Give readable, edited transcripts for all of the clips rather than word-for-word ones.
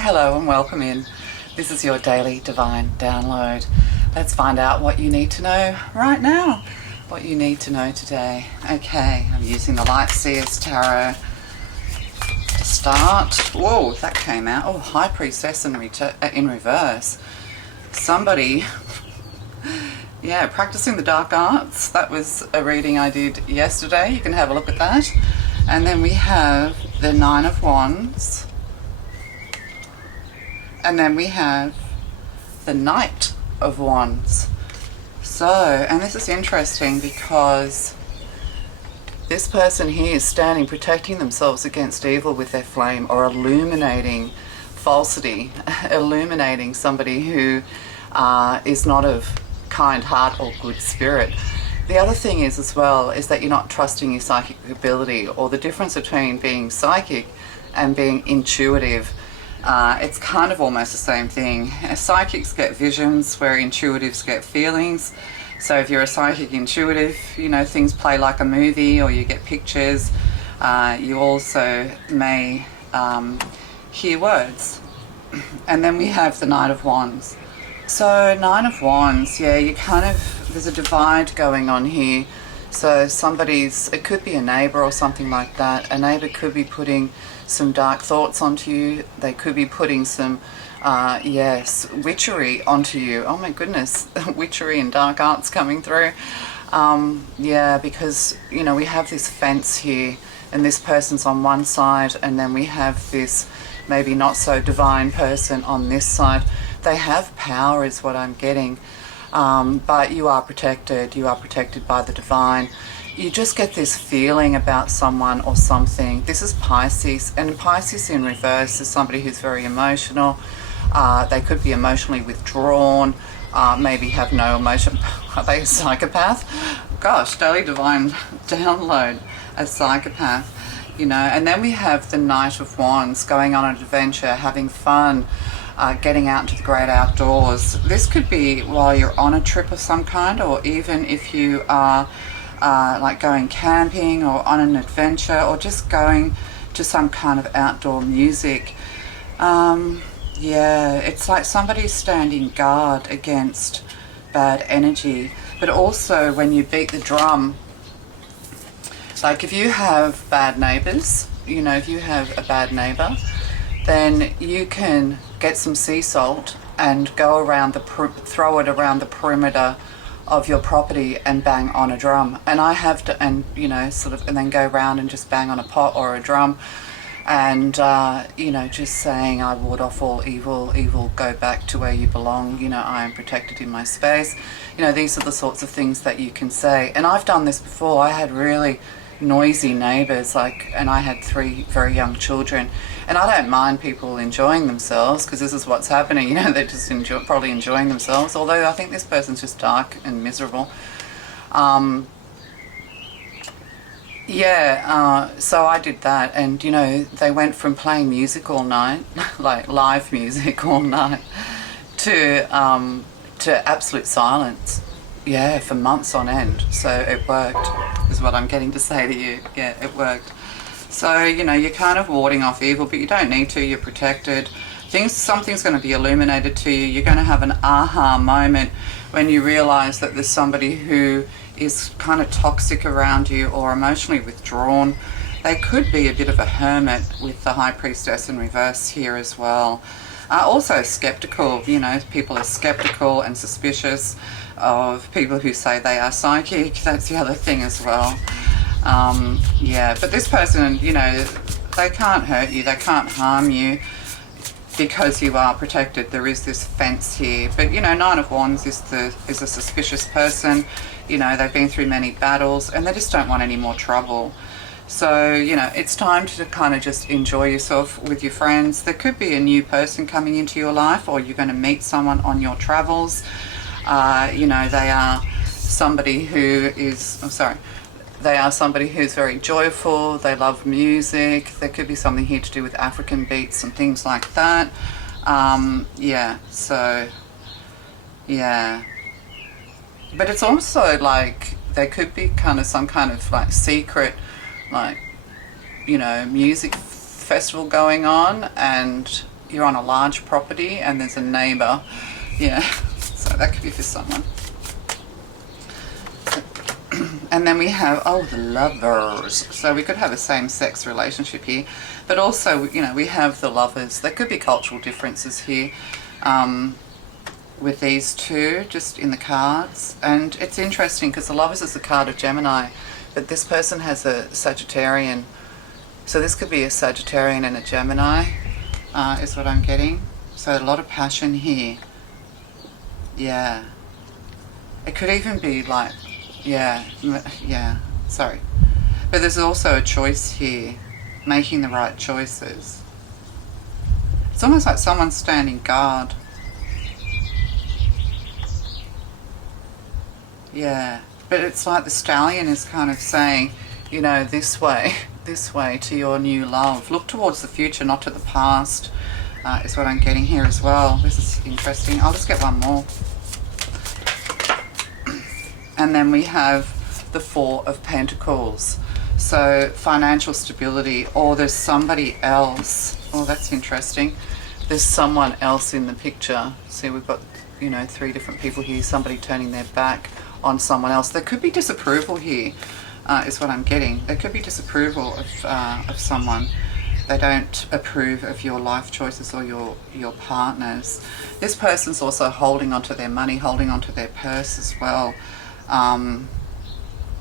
Hello and welcome in. This is your daily divine download. Let's find out what you need to know right now. What you need to know today. Okay, I'm using the Light Seers Tarot to start. Whoa, that came out. Oh, High Priestess in reverse. Somebody, yeah, practicing the dark arts. That was a reading I did yesterday. You can have a look at that. And then we have the Nine of Wands. And then we have the Knight of Wands. So, and this is interesting because this person here is standing protecting themselves against evil with their flame, or illuminating falsity, illuminating somebody who is not of kind heart or good spirit. The other thing is as well is that you're not trusting your psychic ability, or the difference between being psychic and being intuitive. It's kind of almost the same thing. Psychics get visions where intuitives get feelings. So if you're a psychic intuitive, you know, things play like a movie, or you get pictures. You also may hear words. And then we have the Knight of Wands. So Nine of Wands, yeah, you kind of, there's a divide going on here. So it could be a neighbor or something like that. A neighbor could be putting some dark thoughts onto you. They could be putting some, witchery onto you. Oh my goodness, witchery and dark arts coming through. Yeah, because, you know, we have this fence here, and this person's on one side, and then we have this maybe not so divine person on this side. They have power is what I'm getting. But you are protected. You are protected by the divine. You just get this feeling about someone or something. This is Pisces, and Pisces in reverse is somebody who's very emotional. They could be emotionally withdrawn, maybe have no emotion. Are they a psychopath? Gosh, daily divine download, a psychopath, you know. And then we have the Knight of Wands, going on an adventure, having fun, getting out into the great outdoors. This could be while you're on a trip of some kind, or even if you are like going camping or on an adventure, or just going to some kind of outdoor music. Yeah, it's like somebody's standing guard against bad energy. But also when you beat the drum, like if you have bad neighbors, you know, if you have a bad neighbor, then you can get some sea salt and go around throw it around the perimeter of your property and bang on a drum. And I have to, and you know, sort of, and then go around and just bang on a pot or a drum, and you know, just saying, I ward off all evil, evil go back to where you belong, you know, I am protected in my space. You know, these are the sorts of things that you can say. And I've done this before. I had really noisy neighbors, like, and I had 3 very young children, and I don't mind people enjoying themselves, because this is what's happening, you know, they're just probably enjoying themselves, although I think this person's just dark and miserable. So I did that, and you know, they went from playing music all night, like live music all night, to absolute silence. Yeah, for months on end. So it worked, is what I'm getting to say to you. Yeah, it worked. So, you know, you're kind of warding off evil, but you don't need to. You're protected. Something's going to be illuminated to you. You're going to have an aha moment when you realize that there's somebody who is kind of toxic around you, or emotionally withdrawn. They could be a bit of a hermit with the High Priestess in reverse here as well. Also skeptical, you know, people are skeptical and suspicious of people who say they are psychic. That's the other thing as well. Yeah, but this person, you know, they can't hurt you, they can't harm you, because you are protected. There is this fence here. But you know, Nine of Wands is a suspicious person. You know, they've been through many battles, and they just don't want any more trouble. So, you know, it's time to kind of just enjoy yourself with your friends. There could be a new person coming into your life, or you're going to meet someone on your travels. You know, they are somebody who is, they are somebody who's very joyful. They love music. There could be something here to do with African beats and things like that. Yeah, so, yeah. But it's also like, there could be kind of some kind of like secret, like, you know, music festival going on, and you're on a large property and there's a neighbour. Yeah, so that could be for someone. And then we have, oh, the lovers. So we could have a same-sex relationship here. But also, you know, we have the lovers. There could be cultural differences here with these two, just in the cards. And it's interesting because the lovers is a card of Gemini, but this person has a Sagittarian. So this could be a Sagittarian and a Gemini, is what I'm getting. So a lot of passion here. Yeah. It could even be like, yeah, sorry. But there's also a choice here, making the right choices. It's almost like someone's standing guard. Yeah, but it's like the stallion is kind of saying, you know, this way to your new love. Look towards the future, not to the past, is what I'm getting here as well. This is interesting. I'll just get one more. And then we have the Four of Pentacles. So financial stability, or there's somebody else. Oh, that's interesting. There's someone else in the picture. See, we've got, you know, 3 different people here. Somebody turning their back on someone else. There could be disapproval here, is what I'm getting. There could be disapproval of someone. They don't approve of your life choices or your partners. This person's also holding onto their money, holding onto their purse as well.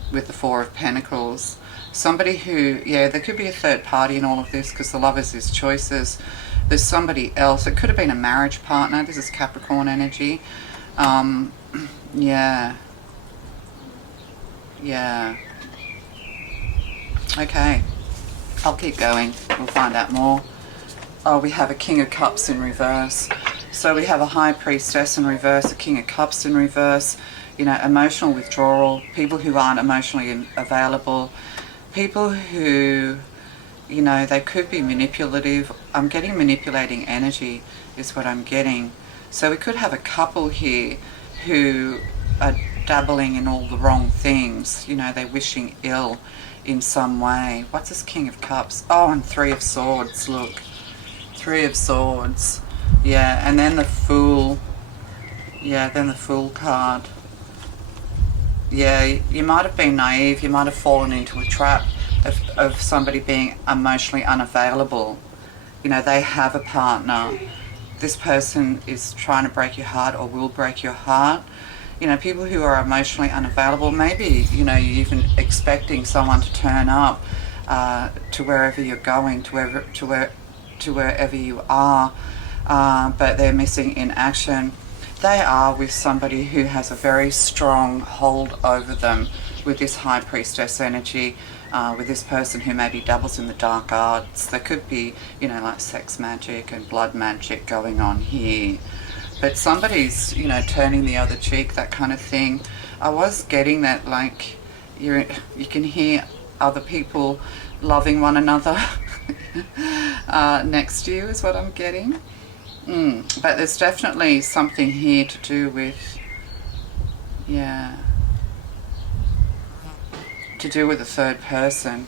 With the Four of Pentacles. Somebody who, yeah, there could be a third party in all of this because the lovers is choices. There's somebody else. It could have been a marriage partner. This is Capricorn energy. Yeah. Okay. I'll keep going. We'll find out more. Oh, we have a King of Cups in reverse. So we have a High Priestess in reverse, a King of Cups in reverse. You know, emotional withdrawal, people who aren't emotionally available, people who, you know, they could be manipulative. I'm getting manipulating energy is what I'm getting. So we could have a couple here who are dabbling in all the wrong things. You know, they're wishing ill in some way. What's this King of Cups? Oh, and 3 of Swords, look. 3 of Swords. Yeah, and then the Fool. Yeah, then the Fool card. Yeah, you might have been naive. You might have fallen into a trap of somebody being emotionally unavailable. You know, they have a partner. This person is trying to break your heart or will break your heart. You know, people who are emotionally unavailable, maybe, you know, you're even expecting someone to turn up to wherever you're going, to wherever you are, but they're missing in action. They are with somebody who has a very strong hold over them with this High Priestess energy, with this person who maybe dabbles in the dark arts. There could be, you know, like sex magic and blood magic going on here. But somebody's, you know, turning the other cheek, that kind of thing. I was getting that, like, you can hear other people loving one another next to you is what I'm getting. But there's definitely something here to do with, yeah, to do with a third person.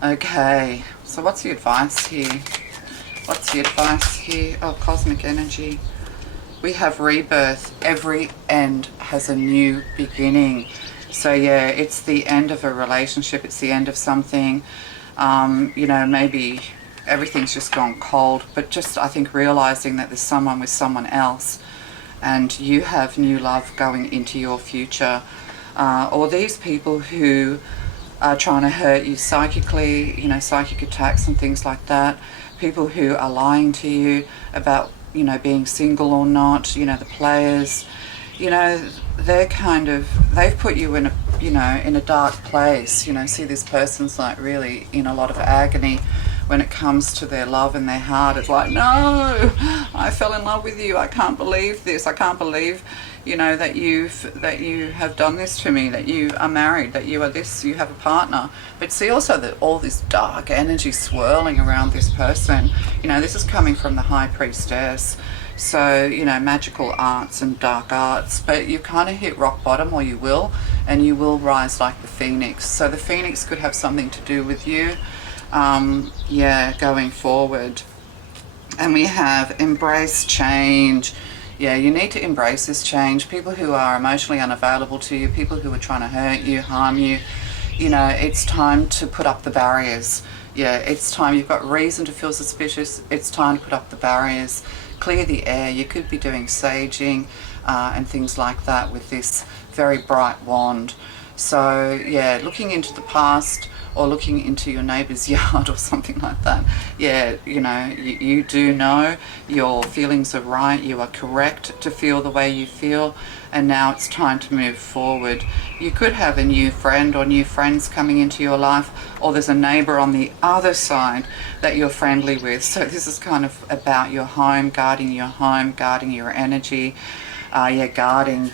Okay, so what's the advice here? What's the advice here? Oh, cosmic energy. We have rebirth. Every end has a new beginning. So yeah, it's the end of a relationship. It's the end of something. You know, maybe everything's just gone cold, but just, I think, realizing that there's someone with someone else and you have new love going into your future. Or these people who are trying to hurt you psychically, you know, psychic attacks and things like that. People who are lying to you about, you know, being single or not, you know, the players, you know, they're kind of, they've put you in a, you know, in a dark place. You know, see, this person's like really in a lot of agony when it comes to their love and their heart. It's like, no, I fell in love with you. I can't believe this. I can't believe, you know, that you have done this to me, that you are married, that you are this, you have a partner. But see also that all this dark energy swirling around this person. You know, this is coming from the High Priestess. So, you know, magical arts and dark arts, but you kind of hit rock bottom, or you will, and you will rise like the phoenix. So the phoenix could have something to do with you. yeah, going forward. And we have embrace change. Yeah, you need to embrace this change. People who are emotionally unavailable to you, people who are trying to hurt you, harm you, you know, it's time to put up the barriers. Yeah, it's time. You've got reason to feel suspicious. It's time to put up the barriers. Clear the air. You could be doing saging and things like that with this very bright wand. So, yeah, looking into the past or looking into your neighbour's yard or something like that. Yeah, you know, you do know your feelings are right. You are correct to feel the way you feel. And now it's time to move forward. You could have a new friend or new friends coming into your life, or there's a neighbour on the other side that you're friendly with. So this is kind of about your home, guarding your energy. Guarding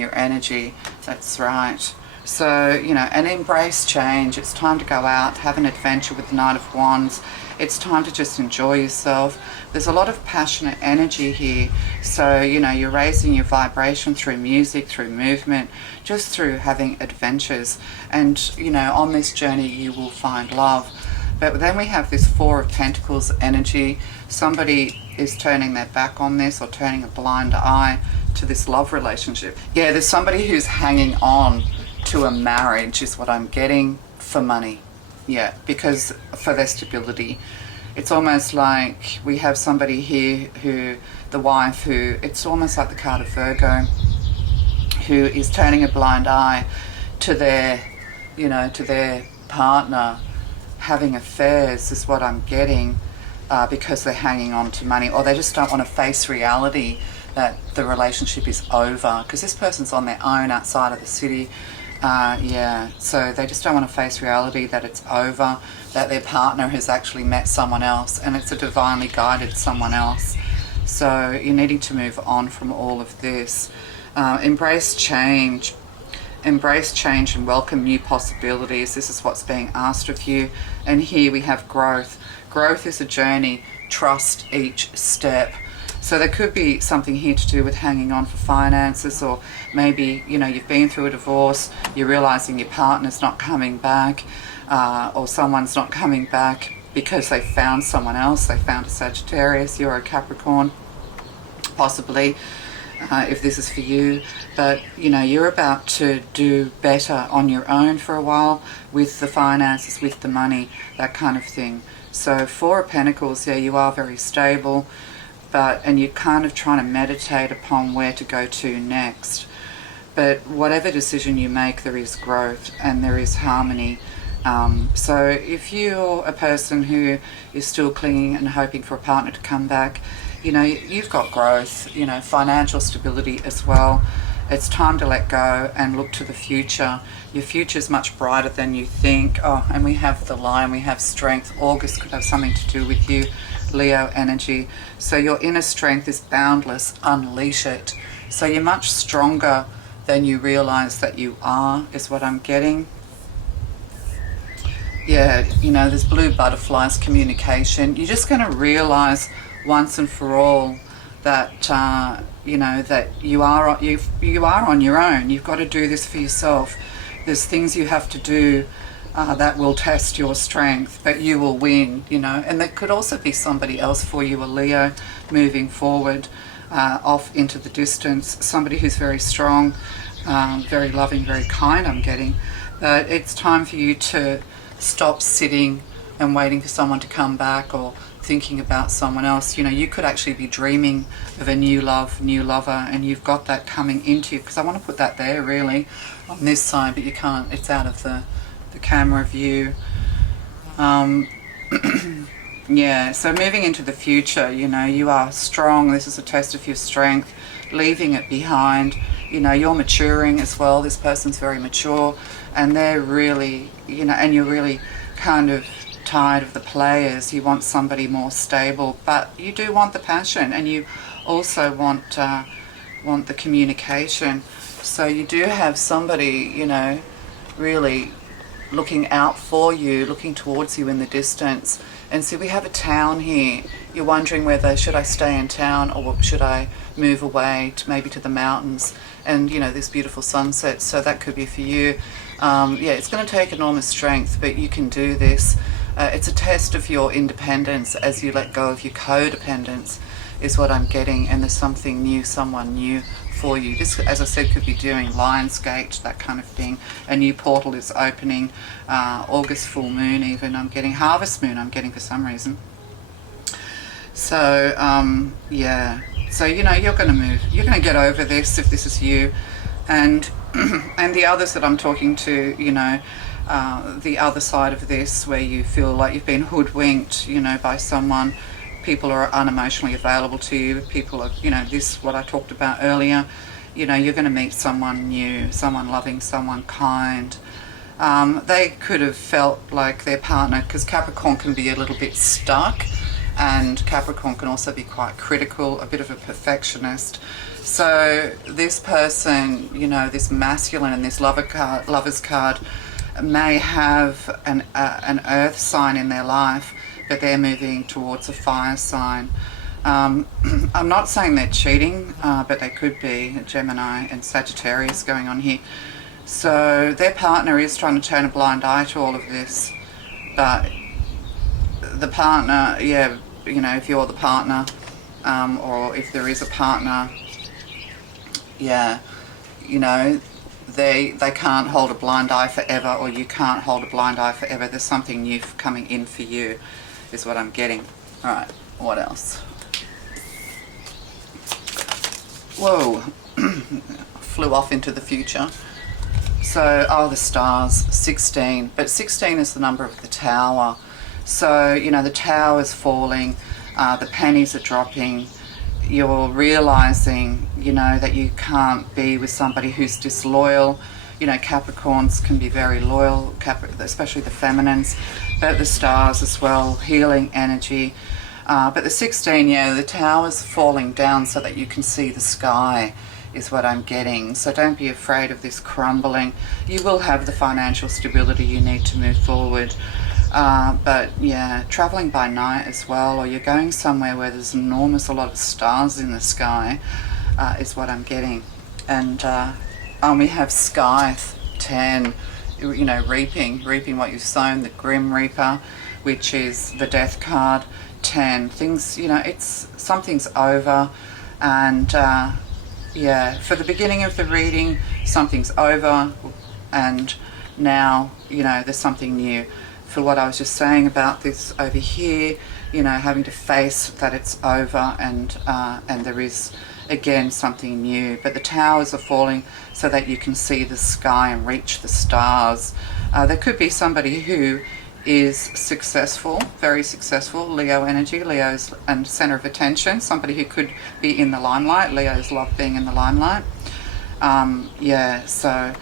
your energy. That's right. So, you know, and embrace change. It's time to go out, have an adventure with the Knight of Wands. It's time to just enjoy yourself. There's a lot of passionate energy here. So, you know, you're raising your vibration through music, through movement, just through having adventures. And, you know, on this journey you will find love. But then we have this Four of Pentacles energy. Somebody is turning their back on this or turning a blind eye to this love relationship. Yeah, there's somebody who's hanging on to a marriage is what I'm getting, for money. Yeah, because for their stability. It's almost like we have somebody here who, the wife who, it's almost like the card of Virgo, who is turning a blind eye to their, you know, to their partner having affairs is what I'm getting, because they're hanging on to money, or they just don't want to face reality that the relationship is over, because this person's on their own outside of the city. So they just don't want to face reality that it's over, that their partner has actually met someone else, and it's a divinely guided someone else. So you're needing to move on from all of this. Embrace change. Embrace change and welcome new possibilities. This is what's being asked of you. And here we have growth. Growth is a journey. Trust each step. So there could be something here to do with hanging on for finances, or maybe, you know, you've been through a divorce, you're realizing your partner's not coming back, or someone's not coming back because they found someone else. They found a Sagittarius, you're a Capricorn, possibly, if this is for you. But, you know, you're about to do better on your own for a while with the finances, with the money, that kind of thing. So Four of Pentacles, yeah, you are very stable. And you're kind of trying to meditate upon where to go to next. But whatever decision you make, there is growth and there is harmony. So if you're a person who is still clinging and hoping for a partner to come back, you know, you've got growth, you know, financial stability as well. It's time to let go and look to the future. Your future is much brighter than you think. Oh, and we have the Lion, we have strength. August could have something to do with you. Leo energy. So your inner strength is boundless. Unleash it. So you're much stronger than you realize that you are, is what I'm getting. Yeah, you know, there's blue butterflies, communication. You're just going to realize once and for all that you know, that you are on your own. You've got to do this for yourself. There's things you have to do that will test your strength, but you will win, you know. And there could also be somebody else for you, a Leo, moving forward, off into the distance, somebody who's very strong, very loving, very kind, I'm getting. But it's time for you to stop sitting and waiting for someone to come back, or thinking about someone else. You know, you could actually be dreaming of a new love, new lover, and you've got that coming into you, because I want to put that there really on this side, but you can't, it's out of the camera view. Yeah, so moving into the future, you know, you are strong. This is a test of your strength, leaving it behind. You know, you're maturing as well. This person's very mature, and they're really, you know, and you're really kind of tired of the players. You want somebody more stable, but you do want the passion, and you also want the communication. So you do have somebody, you know, really looking out for you, looking towards you in the distance. And so we have a town here. You're wondering whether should I stay in town or should I move away to maybe to the mountains, and you know, this beautiful sunset. So that could be for you. Yeah, it's going to take enormous strength, but you can do this. It's a test of your independence as you let go of your codependence, is what I'm getting. And there's something new, someone new for you. This, as I said, could be doing Lionsgate, that kind of thing. A new portal is opening. August full moon even. I'm getting harvest moon, I'm getting for some reason. So, yeah. So, you know, you're going to move. You're going to get over this if this is you. And and the others that I'm talking to, you know, the other side of this, where you feel like you've been hoodwinked, you know, by someone. People are unemotionally available to you. People are, you know, this, what I talked about earlier. You know, you're going to meet someone new, someone loving, someone kind. They could have felt like their partner, because Capricorn can be a little bit stuck, and Capricorn can also be quite critical, a bit of a perfectionist. So this person, you know, this masculine and this lover's card may have an earth sign in their life, but they're moving towards a fire sign. I'm not saying they're cheating, but they could be. Gemini and Sagittarius going on here. So their partner is trying to turn a blind eye to all of this, but the partner, yeah, you know, if you're the partner, or if there is a partner, yeah, you know, they can't hold a blind eye forever, or you can't hold a blind eye forever. There's something new coming in for you, is what I'm getting. All right, what else? Whoa, flew off into the future. So, oh, the stars, 16. But 16 is the number of the tower. So, you know, the tower's falling, the pennies are dropping. You're realizing, you know, that you can't be with somebody who's disloyal. You know, Capricorns can be very loyal, especially the feminines, but the stars as well, healing energy. But the 16, yeah, the tower's falling down so that you can see the sky, is what I'm getting. So don't be afraid of this crumbling. You will have the financial stability you need to move forward. But yeah, traveling by night as well, or you're going somewhere where there's a lot of stars in the sky, is what I'm getting. And we have Scythe, 10, you know, reaping what you've sown, the Grim Reaper, which is the Death card, 10. Things, you know, something's over. And yeah, for the beginning of the reading, something's over, and now, you know, there's something new. For what I was just saying about this over here, you know, having to face that it's over, and there is again something new. But the towers are falling so that you can see the sky and reach the stars. There could be somebody who is successful, very successful, Leo energy, Leo's and center of attention, somebody who could be in the limelight. Leos love being in the limelight. Yeah, so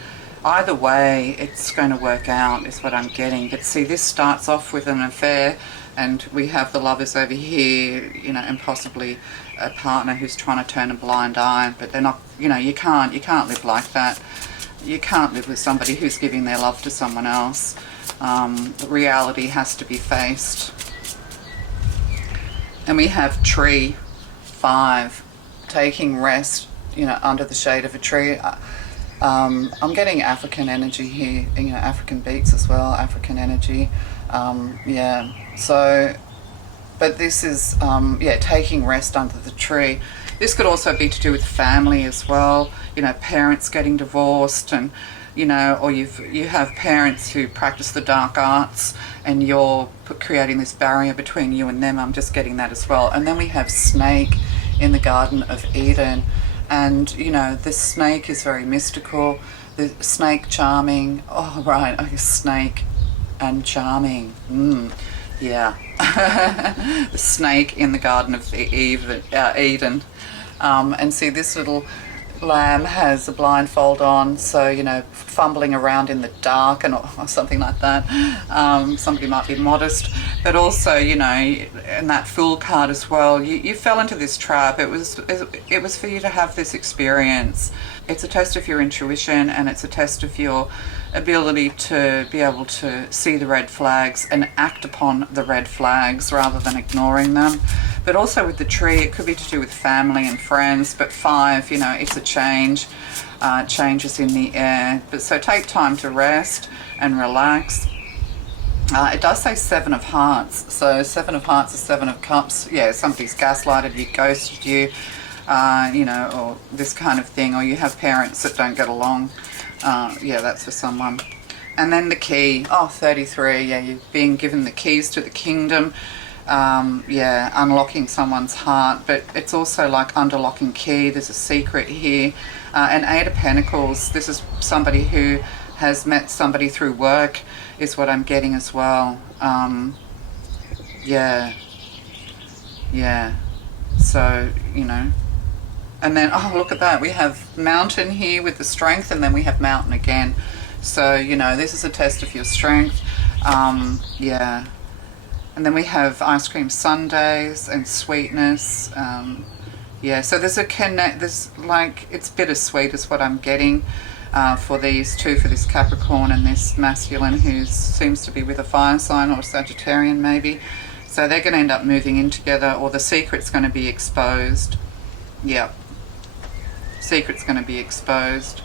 either way, it's going to work out, is what I'm getting. But see, this starts off with an affair, and we have the lovers over here, you know, and possibly a partner who's trying to turn a blind eye, but they're not, you know, you can't live like that. You can't live with somebody who's giving their love to someone else. Reality has to be faced. And we have tree, 5, taking rest, you know, under the shade of a tree. I'm getting African energy here, you know, African beats as well, African energy. Yeah, so, but this is, yeah, taking rest under the tree. This could also be to do with family as well, you know, parents getting divorced, and, you know, or you have parents who practice the dark arts, and you're creating this barrier between you and them. I'm just getting that as well. And then we have snake in the Garden of Eden. And, you know, the snake is very mystical. The snake charming. Oh, right. Okay, snake and charming. Yeah. The snake in the Garden of Eden. And see, this little lamb has a blindfold on, so, you know, fumbling around in the dark and or something like that. Somebody might be modest, but also, you know, in that Fool card as well, you fell into this trap. It was for you to have this experience. It's a test of your intuition, and it's a test of your ability to be able to see the red flags and act upon the red flags rather than ignoring them. But also with the tree, it could be to do with family and friends. But 5, you know, it's a change, changes in the air. But so take time to rest and relax. It does say Seven of Hearts. So Seven of Hearts is Seven of Cups. Yeah, somebody's gaslighted you, ghosted you, you know, or this kind of thing. Or you have parents that don't get along. Yeah, that's for someone. And then the key. Oh, 33. Yeah, you're being given the keys to the kingdom. Yeah, unlocking someone's heart. But it's also like underlocking key. There's a secret here. And Eight of Pentacles. This is somebody who has met somebody through work, is what I'm getting as well. Yeah. So, you know. And then, oh, look at that. We have mountain here with the strength, and then we have mountain again. So, you know, this is a test of your strength. Yeah. And then we have ice cream sundaes and sweetness. Yeah, so there's there's like, it's bittersweet is what I'm getting. For these two, for this Capricorn and this masculine who seems to be with a fire sign or a Sagittarian maybe. So they're going to end up moving in together, or the secret's going to be exposed. Yeah, secret's going to be exposed.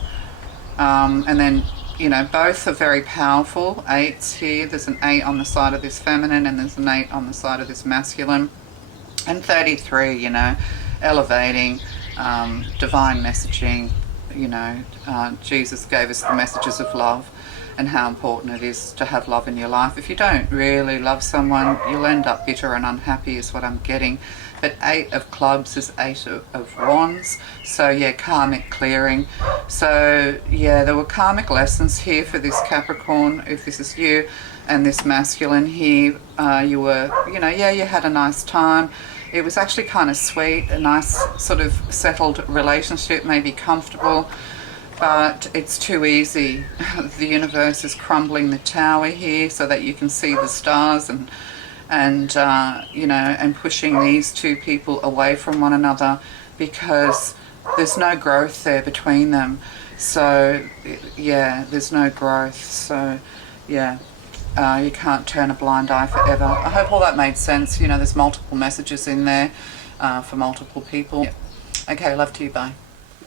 And then, you know, both are very powerful. Eights here. There's an 8 on the side of this feminine, and there's an 8 on the side of this masculine. And 33, you know, elevating, divine messaging. You know, Jesus gave us the messages of love and how important it is to have love in your life. If you don't really love someone, you'll end up bitter and unhappy is what I'm getting. But 8 of clubs is 8 of wands. So yeah, karmic clearing. So yeah, there were karmic lessons here for this Capricorn, if this is you, and this masculine here. You were, you know, yeah, you had a nice time. It was actually kind of sweet, a nice sort of settled relationship, maybe comfortable, but it's too easy. The universe is crumbling the tower here so that you can see the stars, and you know, and pushing these two people away from one another because there's no growth there between them. So yeah, there's no growth. So yeah. You can't turn a blind eye forever. I hope all that made sense. You know, there's multiple messages in there for multiple people. Yep. Okay, love to you. Bye.